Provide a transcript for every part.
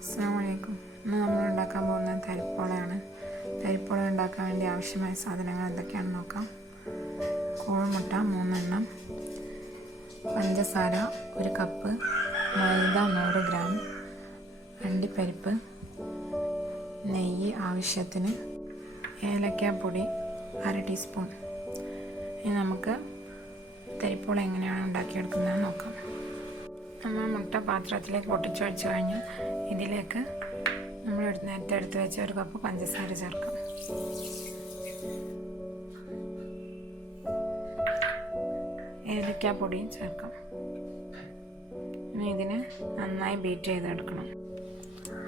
അസ്സലാമലൈക്കും. ഇന്ന് നമ്മൾ ഉണ്ടാക്കാൻ പോകുന്നത് തരിപ്പോളയാണ്. തരിപ്പോള ഉണ്ടാക്കാൻ വേണ്ടി ആവശ്യമായ സാധനങ്ങൾ എന്തൊക്കെയാണെന്ന് നോക്കാം. കോഴിമുട്ട 3 എണ്ണം, പഞ്ചസാര 1 കപ്പ്, മൈദ 100 ഗ്രാം, അണ്ടിപ്പരിപ്പ്, നെയ്യ് ആവശ്യത്തിന്, ഏലക്കാപ്പൊടി 1/2 ടീസ്പൂൺ. ഇനി നമുക്ക് തരിപ്പോള എങ്ങനെയാണ് ഉണ്ടാക്കിയെടുക്കുന്നതെന്ന് നോക്കാം. നമ്മൾ മുട്ട പാത്രത്തിലേക്ക് പൊട്ടിച്ച് വെച്ച് കഴിഞ്ഞാൽ ഇതിലേക്ക് നമ്മൾ നേരത്തെ എടുത്ത് വെച്ച 1 കപ്പ് പഞ്ചസാര ചേർക്കാം. ഏലക്കാപ്പൊടിയും ചേർക്കാം. ഇനി ഇതിനെ നന്നായി ബീറ്റ് ചെയ്തെടുക്കണം.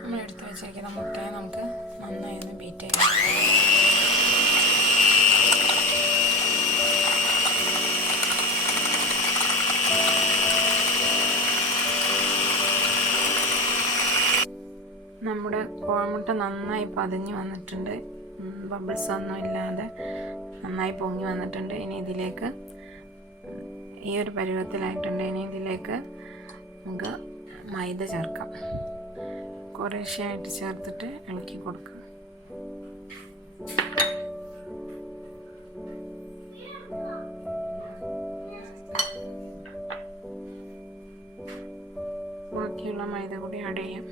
നമ്മൾ എടുത്ത് വെച്ചിരിക്കുന്ന മുട്ടയെ നമുക്ക് നന്നായി ഒന്ന് ബീറ്റ് ചെയ്യാം. നമ്മുടെ കോഴിമുട്ട നന്നായി പതഞ്ഞ് വന്നിട്ടുണ്ട്. ബബിൾസ് ഒന്നും ഇല്ലാതെ നന്നായി പൊങ്ങി വന്നിട്ടുണ്ട്. ഇനി ഇതിലേക്ക് ഈ ഒരു പരുവത്തിലായിട്ടുണ്ട്. ഇനി ഇതിലേക്ക് നമുക്ക് മൈദ ചേർക്കാം. കുറേശ്ശെയായിട്ട് ചേർത്തിട്ട് ഇളക്കി കൊടുക്കാം. ബാക്കിയുള്ള മൈദ കൂടി ആഡ് ചെയ്യാം.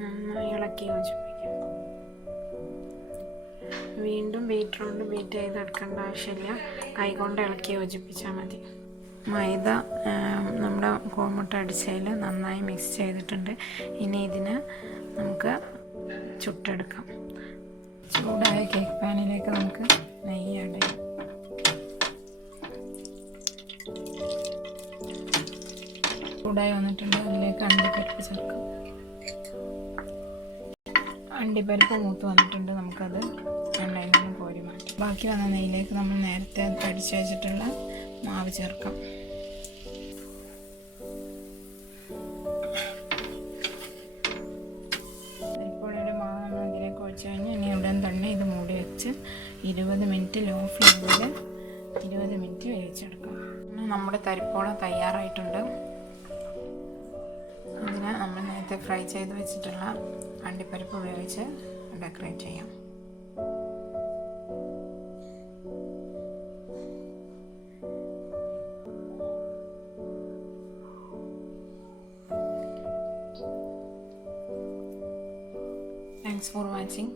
നന്നായി ഇളക്കി യോജിപ്പിക്കാം. വീണ്ടും ബീറ്റർ കൊണ്ട് ബീറ്റ് ചെയ്തെടുക്കേണ്ട ആവശ്യമില്ല, കൈകൊണ്ട് ഇളക്കി യോജിപ്പിച്ചാൽ മതി. മൈദ നമ്മുടെ കോഴിമുട്ട അടിച്ചതിൽ നന്നായി മിക്സ് ചെയ്തിട്ടുണ്ട്. ഇനി ഇതിന് നമുക്ക് ചുട്ടെടുക്കാം. ചൂടായ കേക്ക് പാനിലേക്ക് നമുക്ക് നെയ്യ് ആഡ് ചെയ്യാം. ചൂടായി വന്നിട്ടുണ്ട്. അതിലേക്ക് അണ്ടിപ്പരിപ്പ് ചേർക്കാം. അണ്ടിപ്പരിപ്പ് മൂത്ത് വന്നിട്ടുണ്ട്. നമുക്കത് എണ്ണയിൽ നിന്ന് കോരി മാറ്റാം. ബാക്കി വന്ന നെയ്യിലേക്ക് നമ്മൾ നേരത്തെ അടിച്ച് വെച്ചിട്ടുള്ള മാവ് ചേർക്കാം. തരിപ്പോളയുടെ മാവ് നമ്മൾ ഇതിലേക്ക് ഒഴിച്ച് കഴിഞ്ഞ് ഇനി ഉടൻ തന്നെ ഇത് മൂടി വെച്ച് 20 മിനിറ്റ് ലോ ഫ്ലെയിമിൽ 20 മിനിറ്റ് വേവിച്ചെടുക്കാം. നമ്മുടെ തരിപ്പോള തയ്യാറായിട്ടുണ്ട്. അതിന് നമ്മൾ നേരത്തെ ഫ്രൈ ചെയ്ത് വെച്ചിട്ടുള്ള അണ്ടിപ്പരിപ്പ് ഉപയോഗിച്ച് ഡെക്കറേറ്റ് ചെയ്യാം. Thanks for watching.